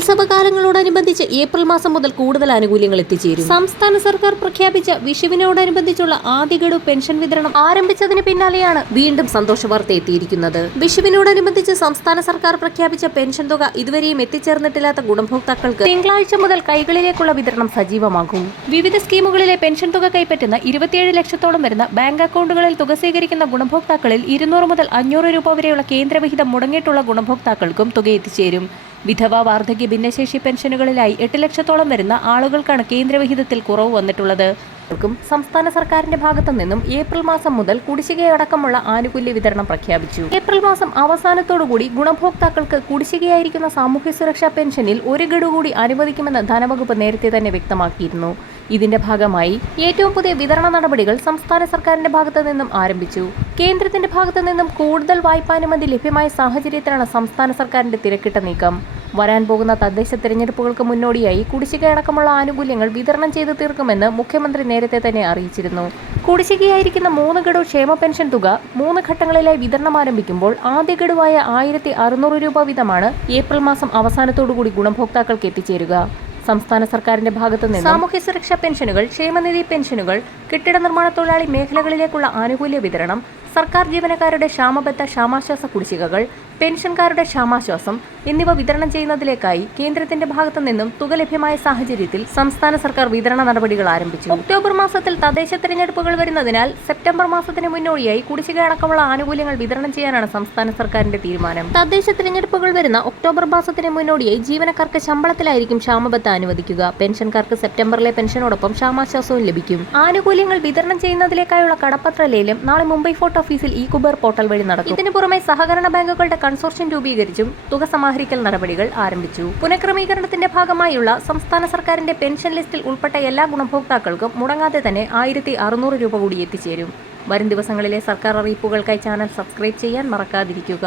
ഉത്സവകാലങ്ങളോടനുബന്ധിച്ച് April മാസം മുതൽ കൂടുതൽ ആനുകൂല്യങ്ങൾ എത്തിച്ചേരും. സംസ്ഥാന സർക്കാർ പ്രഖ്യാപിച്ച വിഷുവിനോടനുബന്ധിച്ചുള്ള ആദ്യ ഗഡു പെൻഷൻ വിതരണം ആരംഭിച്ചതിന് പിന്നാലെയാണ് വീണ്ടും സന്തോഷ വാർത്ത എത്തിയിരിക്കുന്നത്. വിഷുവിനോടനുബന്ധിച്ച് സംസ്ഥാന സർക്കാർ പ്രഖ്യാപിച്ച പെൻഷൻ തുക ഇതുവരെയും എത്തിച്ചേർന്നിട്ടില്ലാത്ത ഗുണഭോക്താക്കൾക്ക് തിങ്കളാഴ്ച മുതൽ കൈകളിലേക്കുള്ള വിതരണം സജീവമാകും. വിവിധ സ്കീമുകളിലെ പെൻഷൻ തുക കൈപ്പറ്റുന്ന 27 ലക്ഷത്തോളം വരുന്ന ബാങ്ക് അക്കൗണ്ടുകളിൽ തുക സ്വീകരിക്കുന്ന ഗുണഭോക്താക്കളിൽ 200 മുതൽ 500 രൂപ വരെയുള്ള കേന്ദ്രവിഹിതം മുടങ്ങിയിട്ടുള്ള ഗുണഭോക്താക്കൾക്കും തുക എത്തിച്ചേരും. വിധവ, വാർദ്ധക്യ, ഭിന്നശേഷി പെൻഷനുകളിലായി 8 ലക്ഷത്തോളം വരുന്ന ആളുകൾക്കാണ് കേന്ദ്രവിഹിതത്തിൽ കുറവ് വന്നിട്ടുള്ളത്. സംസ്ഥാന സർക്കാരിന്റെ ഭാഗത്തു നിന്നും ഏപ്രിൽ മാസം മുതൽ കുടിശ്ശികയടക്കമുള്ള ആനുകൂല്യ വിതരണം പ്രഖ്യാപിച്ചു. ഏപ്രിൽ മാസം അവസാനത്തോടുകൂടി ഗുണഭോക്താക്കൾക്ക് കുടിശ്ശികയായിരിക്കുന്ന സാമൂഹ്യ സുരക്ഷാ പെൻഷനിൽ ഒരു ഗഡു കൂടി അനുവദിക്കുമെന്ന് ധനവകുപ്പ് നേരത്തെ തന്നെ വ്യക്തമാക്കിയിരുന്നു. ഇതിന്റെ ഭാഗമായി ഏറ്റവും പുതിയ വിതരണ നടപടികൾ സംസ്ഥാന സർക്കാരിന്റെ ഭാഗത്തു നിന്നും ആരംഭിച്ചു. കേന്ദ്രത്തിന്റെ ഭാഗത്തു നിന്നും കൂടുതൽ വായ്പാനുമതി ലഭ്യമായ സാഹചര്യത്തിലാണ് സംസ്ഥാന സർക്കാരിന്റെ തിരക്കിട്ട നീക്കം. വരാൻ പോകുന്ന തദ്ദേശ തെരഞ്ഞെടുപ്പുകൾക്ക് മുന്നോടിയായി കുടിശ്ശികയടക്കമുള്ള ആനുകൂല്യങ്ങൾ വിതരണം ചെയ്തു തീർക്കുമെന്ന് മുഖ്യമന്ത്രി നേരത്തെ തന്നെ അറിയിച്ചിരുന്നു. കുടിശ്ശികയായിരിക്കുന്ന 3 ഗഡു ക്ഷേമ പെൻഷൻ തുക 3 ഘട്ടങ്ങളിലായി വിതരണം ആരംഭിക്കുമ്പോൾ ആദ്യ ഗഡുവായ 1600 രൂപ വീതമാണ് ഏപ്രിൽ മാസം അവസാനത്തോടുകൂടി ഗുണഭോക്താക്കൾക്ക് എത്തിച്ചേരുക. സംസ്ഥാന സർക്കാരിന്റെ ഭാഗത്തു നിന്ന് സാമൂഹ്യ സുരക്ഷാ പെൻഷനുകൾ, ക്ഷേമനിധി പെൻഷനുകൾ, കെട്ടിട നിർമ്മാണ തൊഴിലാളി മേഖലകളിലേക്കുള്ള ആനുകൂല്യ വിതരണം, സർക്കാർ ജീവനക്കാരുടെ ക്ഷാമബത്ത ക്ഷാമാശ്വാസ കുടിശ്ശികകൾ, പെൻഷൻകാരുടെ ക്ഷാമാശ്വാസം എന്നിവ വിതരണം ചെയ്യുന്നതിലേക്കായി കേന്ദ്രത്തിന്റെ ഭാഗത്തു നിന്നും തുക ലഭ്യമായ സാഹചര്യത്തിൽ സംസ്ഥാന സർക്കാർ വിതരണ നടപടികൾ ആരംഭിച്ചു. ഒക്ടോബർ മാസത്തിൽ തദ്ദേശ തെരഞ്ഞെടുപ്പുകൾ വരുന്നതിനാൽ സെപ്റ്റംബർ മാസത്തിന് മുന്നോടിയായി കുടിശ്ശികയടക്കമുള്ള ആനുകൂല്യങ്ങൾ വിതരണം ചെയ്യാനാണ് സംസ്ഥാന സർക്കാരിന്റെ തീരുമാനം. തദ്ദേശ തെരഞ്ഞെടുപ്പുകൾ വരുന്ന ഒക്ടോബർ മാസത്തിന് മുന്നോടിയായി ജീവനക്കാർക്ക് ശമ്പളത്തിലായിരിക്കും ക്ഷാമബത്ത അനുവദിക്കുക. പെൻഷൻകാർക്ക് സെപ്റ്റംബറിലെ പെൻഷനോടൊപ്പം ക്ഷാമാശ്വാസവും ലഭിക്കും. ആനുകൂല്യങ്ങൾ വിതരണം ചെയ്യുന്നതിലേക്കായുള്ള കടപ്പത്ര ലേലം നാളെ മുംബൈ ഫോർട്ട് ഓഫീസിൽ ഇ-കുബേർ പോർട്ടൽ വഴി നടക്കും. ഇതിനു പുറമെ സഹകരണ ബാങ്കുകളുടെ കൺസോർഷ്യം രൂപീകരിച്ചും തുക സമാഹരിക്കൽ നടപടികൾ ആരംഭിച്ചു. പുനഃക്രമീകരണത്തിന്റെ ഭാഗമായുള്ള സംസ്ഥാന സർക്കാരിന്റെ പെൻഷൻ ലിസ്റ്റിൽ ഉൾപ്പെട്ട എല്ലാ ഗുണഭോക്താക്കൾക്കും മുടങ്ങാതെ തന്നെ 1600 രൂപ കൂടി എത്തിച്ചേരും. വരും ദിവസങ്ങളിലെ സർക്കാർ അറിയിപ്പുകൾക്കായി ചാനൽ സബ്സ്ക്രൈബ് ചെയ്യാൻ മറക്കാതിരിക്കുക.